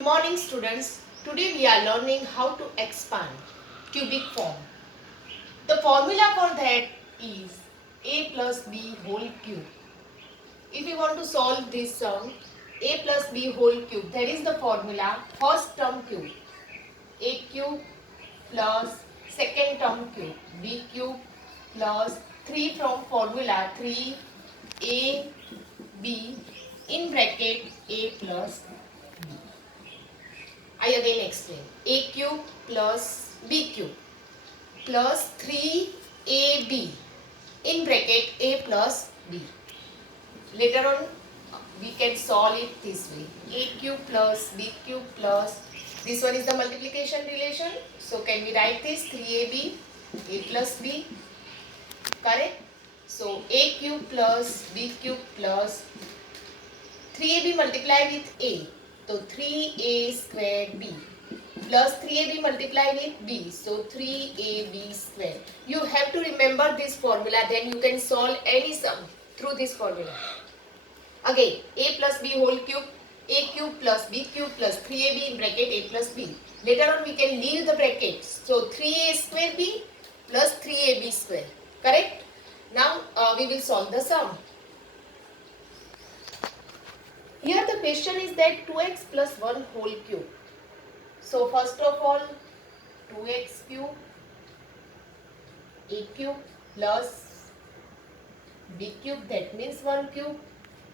Good morning students. Today we are learning how to expand cubic form. The formula for that is a plus b whole cube. If you want to solve this sum, a plus b whole cube, that is the formula. First term cube, a cube plus second term cube, b cube plus 3 from formula 3 ab in bracket a plus b. I again explain. A cube plus B cube plus 3AB in bracket A plus B. Later on we can solve it this way. A cube plus B cube plus, this one is the multiplication relation. So can we write this 3AB, A plus B, correct? So A cube plus B cube plus 3AB multiply with A. So 3A square B plus 3AB multiply with B. So 3AB square. You have to remember this formula, then you can solve any sum through this formula. Again, A plus B whole cube, A cube plus B cube plus 3AB in bracket A plus B. Later on we can leave the brackets. So 3A square B plus 3AB square. Correct? Now we will solve the sum. Here the question is that 2x plus 1 whole cube. So first of all 2x cube a cube plus b cube, that means 1 cube.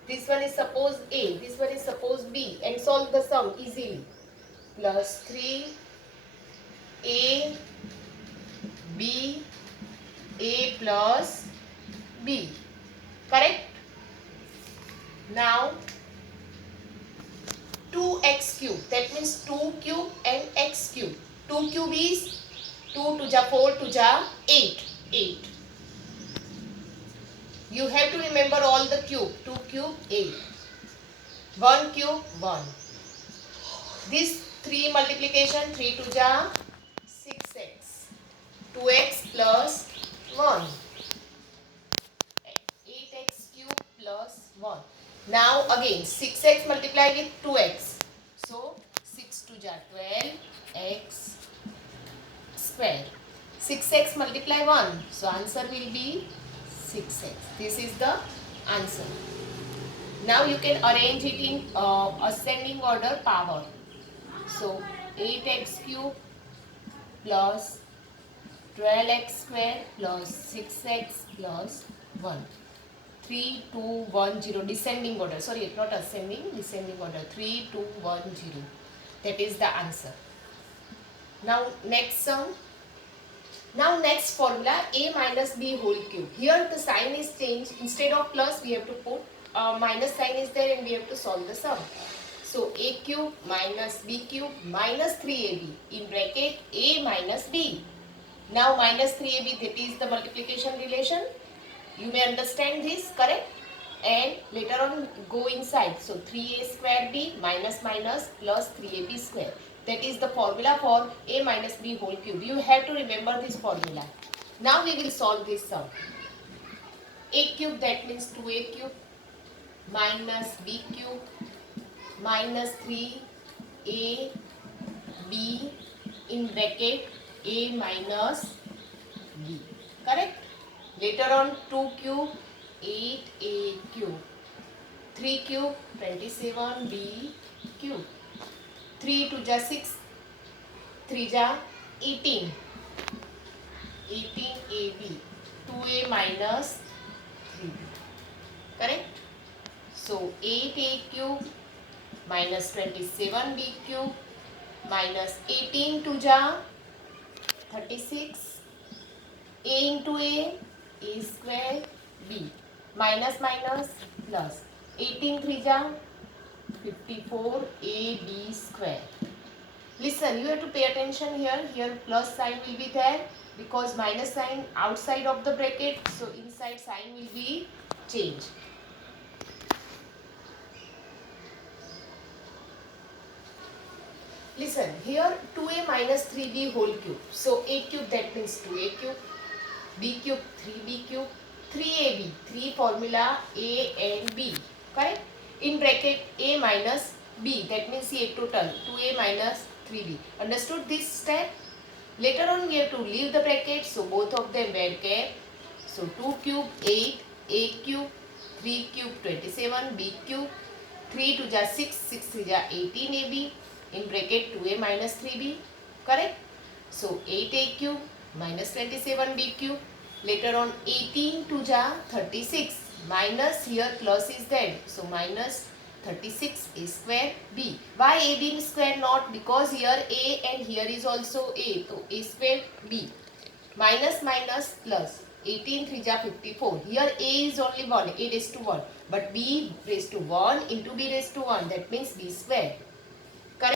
This one is suppose a, this one is suppose b, and solve the sum easily. Plus 3 a b a plus b. Correct? Now 2x cube, that means 2 cube and x cube. 2 cube is 2 to the 4 to the 8. 8. You have to remember all the cube. 2 cube 8. 1 cube 1. This 3 multiplication 3 to the 6x. 2x plus 1. 8x cube plus 1. Now again 6x multiply with 2x. So 6 to the 12x square. 6x multiply 1. So answer will be 6x. This is the answer. Now you can arrange it in ascending order power. So 8x cube plus 12x square plus 6x plus 1. 3, 2, 1, 0, descending order. Sorry, not ascending, descending order. 3, 2, 1, 0. That is the answer. Now next sum. Now next formula, a minus b whole cube. Here the sign is changed. Instead of plus, we have to put minus sign is there and we have to solve the sum. So a cube minus b cube minus 3ab in bracket a minus b. Now minus 3ab, that is the multiplication relation. You may understand this, correct? And later on go inside. So 3a square b minus minus plus 3ab square. That is the formula for a minus b whole cube. You have to remember this formula. Now we will solve this sum. A cube, that means 2a cube minus b cube minus 3a b in bracket a minus b. Correct? Later on 2 cube 8a cube, 3 cube 27b cube, 3 to the 6, 3 ja 18, 18ab, 2a minus 3b. Correct? So 8a cube minus 27b cube minus 18 to the 36, a into a square b minus minus plus 18 3 ja 54 ab square. Listen, you have to pay attention here. Here plus sign will be there because minus sign outside of the bracket, so inside sign will be changed. Listen, here 2a minus 3b whole cube. So a cube, that means 2a cube, b cube 3b cube, 3ab, 3 formula a and b. Correct? In bracket a minus B, that means A total 2A minus 3B. Understood this step? Later on we have to leave the bracket, so both of them were kept. So 2 cube 8, A cube, 3 cube 27, B cube, 3 2 ja 6, 6 3 ja 18 AB, in bracket 2A minus 3B, correct? So 8A cube minus 27 B cube, later on 18 2 ja 36, minus here plus is there, so minus 36 A square B. Why A being square not? Because here A and here is also A. So A square B. Minus minus plus. 18 3 ja 54. Here A is only 1. A raised to 1. But B raised to 1 into B raised to 1. That means B square.